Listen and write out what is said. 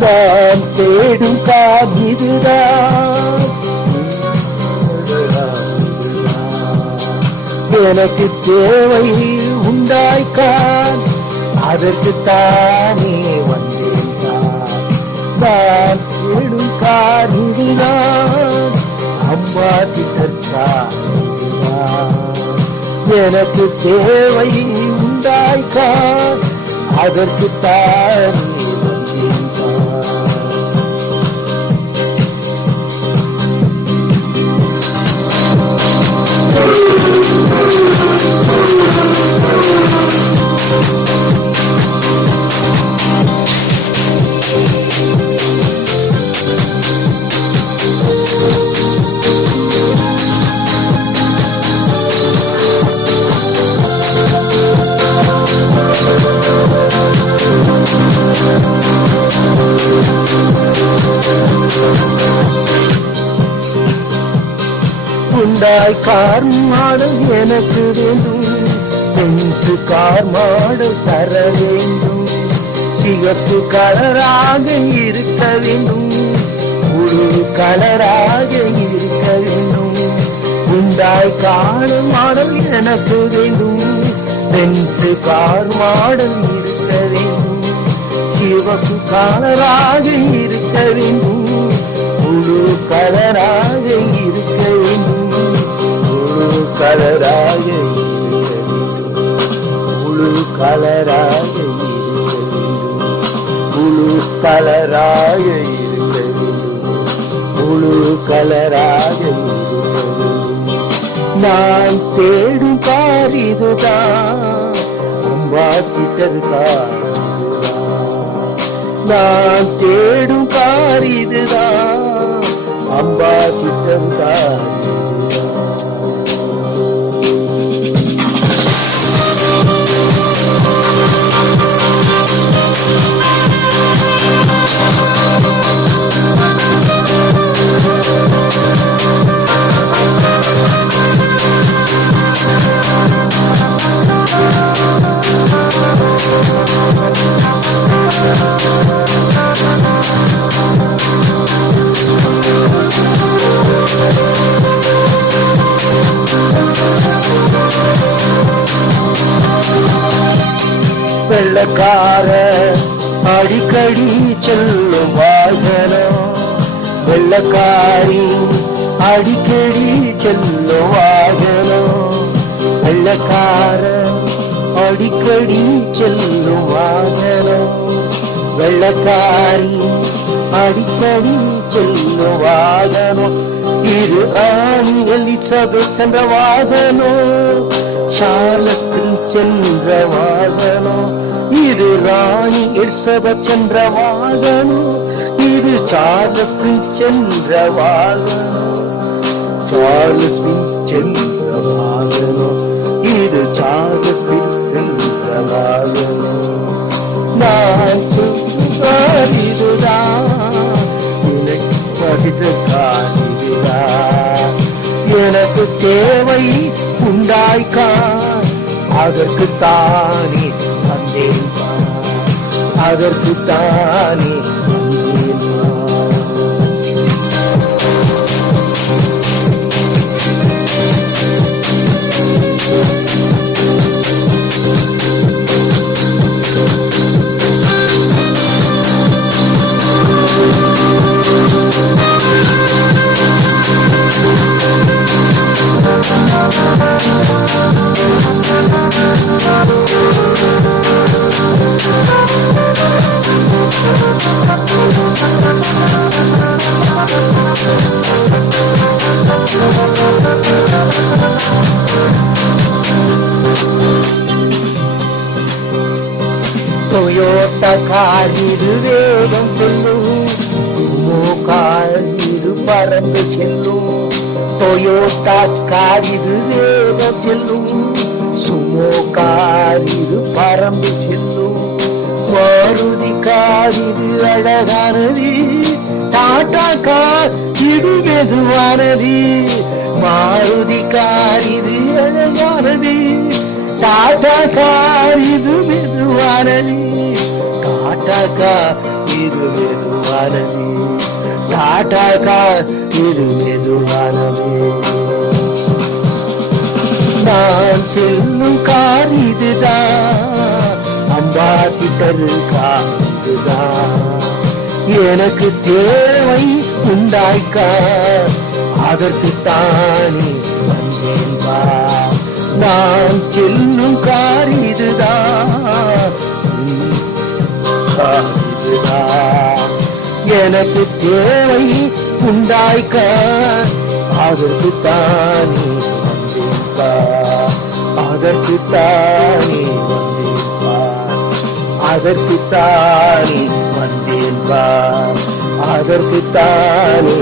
நான் தேடும் காதிதுதான் எனக்கு தேவை உண்டாய்க்கான் அதற்கு தானே வந்தேன். நான் தேடும் காதிதுதான் அம்மா திட்டான் எனக்கு தேவை உண்டாய்க்கான் அதற்கு தானே உண்டாய் கார் மாடல் எனக்கு வேண்டும் பெஞ்சு கார் மாடல் தர வேண்டும் சிகப்பு கலராக இருக்க வேண்டும் முழு கலராக இருக்க வேண்டும் உண்டாய் கார் மாடல் எனக்கு வேண்டும் பெஞ்சு கார் மாடல் இருக்க வேண்டும் சிவப்பு கலராக இருக்க வேண்டும் முழு கலராக இருக்க வேண்டும் கலராக முழு கலராக முழு கலராக முழு கலராக நான் தேடும் கார் இதுதான் வாசித்தது கார் நான் தேடும் கார் இதுதான் அம்பாசித்தது கார் வெள்ளக்கார அடிக்கடி செல்லும் வாகனம் வெள்ளக்காரி அடிக்கடி செல்லும் வாகனம் வெள்ளக்கார அடிக்கடி செல்லும் வாகனம் வெள்ளக்காரி அடிக்கடி செல்லும் வாகனம் இது ராணி எலிசபெத் சென்ற வாகனம் சார்லஸ் பிரின்ஸ் சென்ற வாகனம் இது ராணி எலிசபெத் சென்ற வாகனம் இது சார்லஸ் பிரின்ஸ் சென்ற வாகனம் சார்லஸ் பிரின்ஸ் சென்ற வாகனம் இது சார்லஸ் பிரின்ஸ் சென்ற வாகனம் நான் இதுதான் எனக்கு தேவை உண்டாய்க்கான் அதற்கு தானே வந்தேன் அதற்கு தானே டாடா கார் இது வேகம் செல்லும், சுமோ கார் இது பறந்து செல்லும். டொயோட்டா கார் இது வேகம் செல்லும், சுமோ கார் இது பறந்து செல்லும். மாருதி கார் இது அழகானது, டாடா கார் இது மெதுவானது. மாருதி கார் இது அழகானது, டாடா கார் இது மெதுவானது. டாடா கார் இது மெதுவானது, டாடா கார் இது மெதுவானது. நான் செல்லும் கார் இதுதான், அம்பாசிடர் கார் இதுதான். எனக்கு தேவை உண்டாய் கார், அதற்குத்தானே வந்தேன் வா. நான் செல்லும் கார் இதுதான், இதுதான். எனக்கு தேவை உண்டாய் கார், அதற்குத்தானே வந்தேன் வா. அதற்குத்தானே வந்தேன் வா. அதற்குத்தானே வந்தேன் வா. அதற்குத்தானே